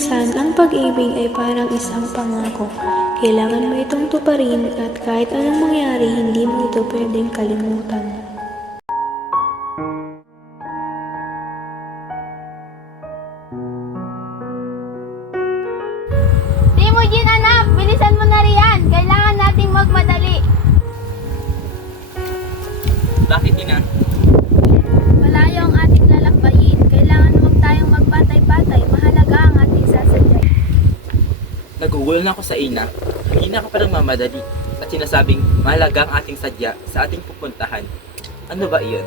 minsan, ang pag-ibig ay parang isang pangako. Kailangan mo itong tuparin at kahit anong mangyari, hindi mo ito pwedeng kalimutan. Timujin anak, bilisan mo na riyan. Kailangan nating magmadali. Bakit ina? Malayo ang ating lalakbayin. Kailangan huwag tayong magpatay-patay. Mahalaga ang ating sasadya. Nagugulo na ako sa ina. Ina ka parang mamadali at sinasabing mahalaga ang ating sadya sa ating pupuntahan. Ano ba iyon?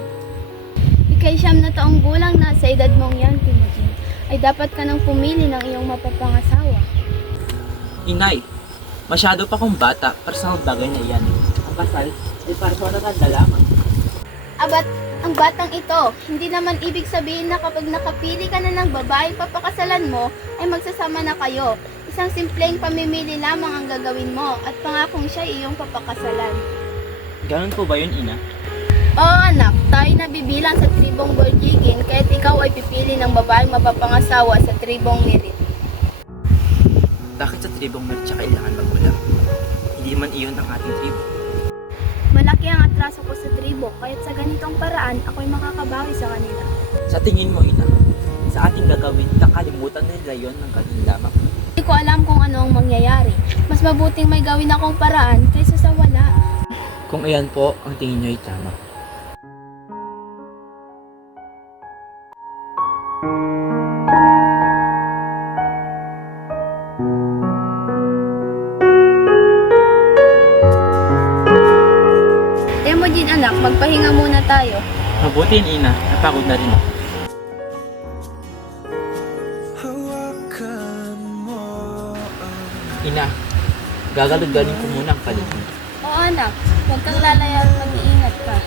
Ika'y 9 na taong gulang na sa edad mong yan, Timujin, ay dapat ka nang pumili ng iyong mapapangasawa. Inay, masyado pa kong bata para sa mga bagay na iyan. Ang kasal ay para sa matanda lamang. Abat, ang batang ito, hindi naman ibig sabihin na kapag nakapili ka na ng babae papakasalan mo, ay magsasama na kayo. Isang simpleng pamimili lamang ang gagawin mo at pangakong siya iyong papakasalan. Ganun po ba yun, ina? Oo anak, tayo nabibilang sa tribong Borjigin kaya't ikaw ay pipili ng babaeng mapapangasawa sa tribong Mirit. Bakit sa tribong Mercha kailangan magulang? Hindi man iyon ang ating tribo. Malaki ang atraso ko sa tribo kaya't sa ganitong paraan ako'y makakabawi sa kanila. Sa tingin mo, ina, sa ating gagawin, kakalimutan nila yon ng ganun lamang. Hindi ko alam kung ano ang mangyayari. Mas mabuting may gawin akong paraan kaysa sa wala. Kung iyan po, ang tingin nyo ay tama. Timujin anak, magpahinga muna tayo. Mabuti yun, ina. Napagod na rin ako. Ina, gagalod-galing ko muna ang paligid. Oo anak, huwag kang lalaya at mag-iingat ka.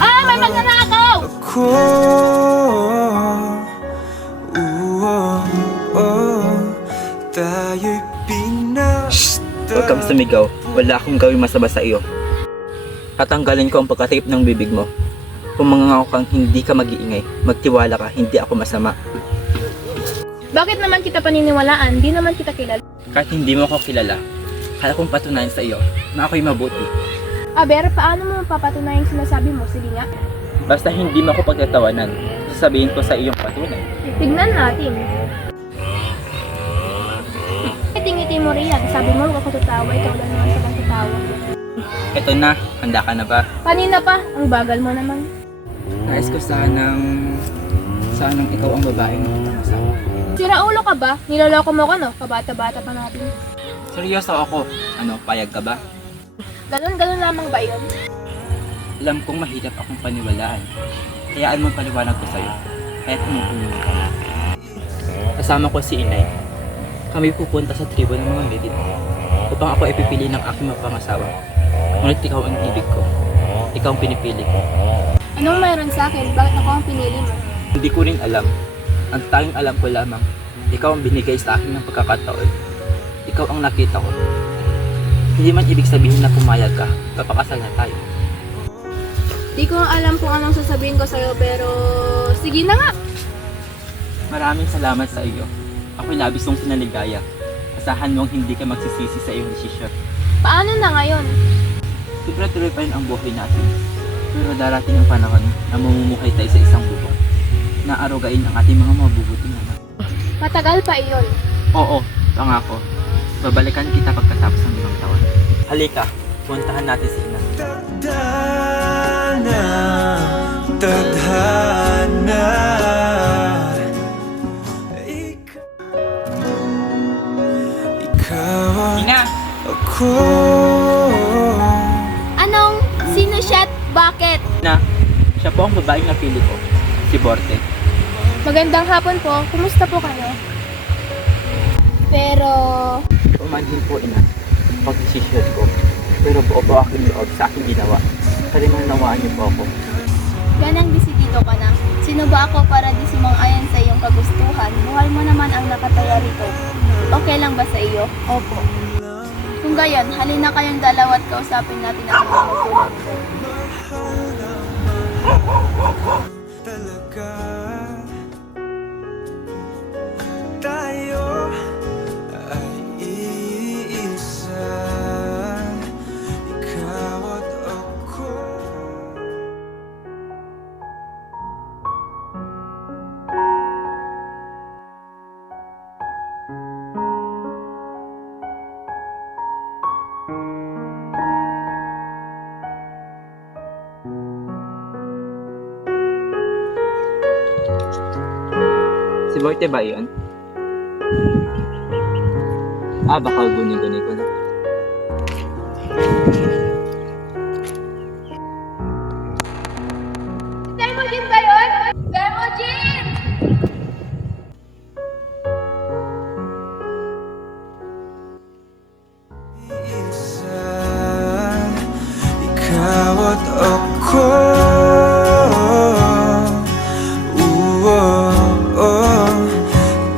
Ah, may magnanakaw! Tayo'y pinas. Huwag kang sumigaw. Wala akong gawing masama sa iyo. Tatanggalin ko ang pagkatip ng bibig mo. Kung mangangako kang hindi ka mag-iingay, magtiwala ka, hindi ako masama. Bakit naman kita paniniwalaan? Di naman kita kilala. Kahit hindi mo ako kilala, kaya kong patunayan sa iyo na ako'y mabuti. Aber, paano mo mapapatunayan yung sinasabi mo? Sige nga. Basta hindi mo ako pagtatawanan, sasabihin ko sa iyong patunay. Tignan natin. Ngiti-ngiti mo riyan. Sabi mo, huwag ako tatawa. Ikaw lang naman sa tatawa. Eto na, handa ka na ba? Kanina pa, ang bagal mo naman. Nais ko sanang ikaw ang babaeng asawa. Sira ulo ka ba? Niloloko mo ko, no? Kabata-bata pa natin. Seryoso ako. Ano, payag ka ba? Ganon-ganon lamang ba yun? Alam kong mahirap akong paniwalaan. Hayaan mo paliwanag ko sa'yo. Kahit umuulo ka. Kasama ko si Inay. Kami pupunta sa tribo ng mga Mirit upang ako ipipili ng aking mapangasawa. Ngunit ikaw ang ibig ko. Ikaw ang pinipili ko. Anong mayroon sa akin? Bakit ako ang pinili mo? Hindi ko rin alam. Ang tanging alam ko lamang, ikaw ang binigay sa akin ng pagkakataon. Ikaw ang nakita ko. Hindi man ibig sabihin na pumayag ka, papakasal na tayo. Di ko alam kung anong sasabihin ko sa'yo, pero sige na nga. Maraming salamat sa iyo. Ako'y labis mong pinaligaya. Asahan mong hindi ka magsisisi sa iyong desisyon. Paano na ngayon? Tuloy-tuloy pa rin ang buhay natin. Pero darating ang panahon na mamumuhay tayo sa isang bubong na arugain ang ating mga mabubuting anak. Matagal pa iyon. Oo, pangako. Babalikan kita pagkatapos ng 5 taon. Halika, puntahan natin si Ina. Tadhana, tadhana. Ikaw ang Ina! ako. Anong? Sino siya at bakit? Ina, siya po ang babaeng napili ko. Si Borte. Magandang hapon po. Kumusta po kayo? Pero... Umanhin po, Ina. Pag-desisyon ko. Pero buo po aking loob sa aking ginawa. Kalimang nawaan niyo po ako. Yan ang desidido nandito ka na. Sino ba ako para di sumang-ayon sa iyong kagustuhan? Buhay mo naman ang nakataya rito. Okay lang ba sa iyo? Opo. Kung gayon, halina kayong dalawa at kausapin natin ang mga magulang ko. talaga tayo ay iisa, ikaw at ako. Si Borte ba yun? Baka guni-guni ko na. Dermojin ba yun? Dermojin! Isa, ikaw at ako.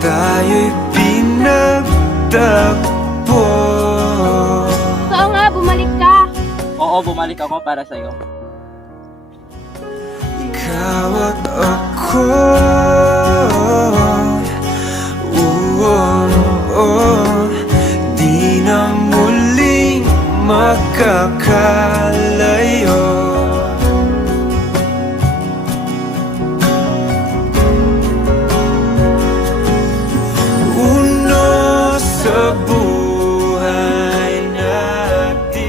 Tayo'y pinagtagpo. Oo nga, bumalik ka! Oo, bumalik ako para sa'yo. Ikaw at ako. Di na muling magkakalayo. Uno sa buhay natin.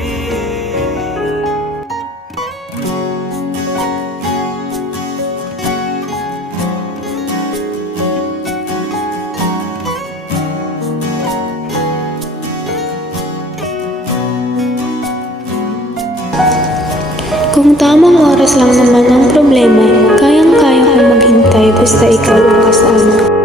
Kung tamang oras lang naman ang problema, kayang-kaya kong maghintay basta ikaw ang kasama.